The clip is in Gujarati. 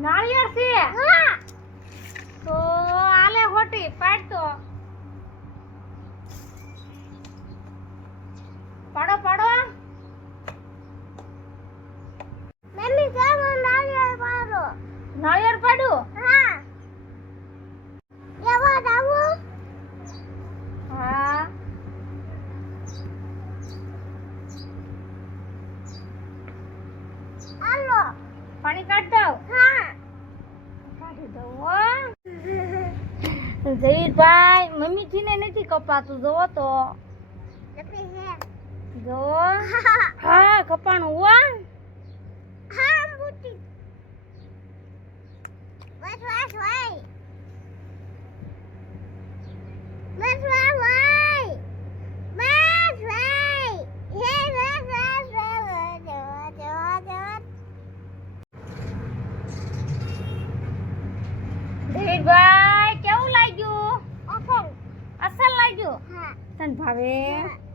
નાળિયેર છે હા તો આલે હોટી પાડ તો પાડો પાડો મમ્મી ચાલો નાળિયેર પાડો નાળિયેર પાડું હા લેવા જાવું હા હાલો પાણી કાઢ દઉં હા કાઢી દઉં હો જયભાઈ મમ્મી થી ને નથી કપાતું જોવો તો જપી હે જો હા હા કપાણું હો હા બુટી બસ બસ ભાઈ બસ ભાઈ બસ ભાઈ હે બસ બસ જયભાઈ કેવું લાગ્યું અસલ અસલ લાગ્યું હા તને ભાવે હા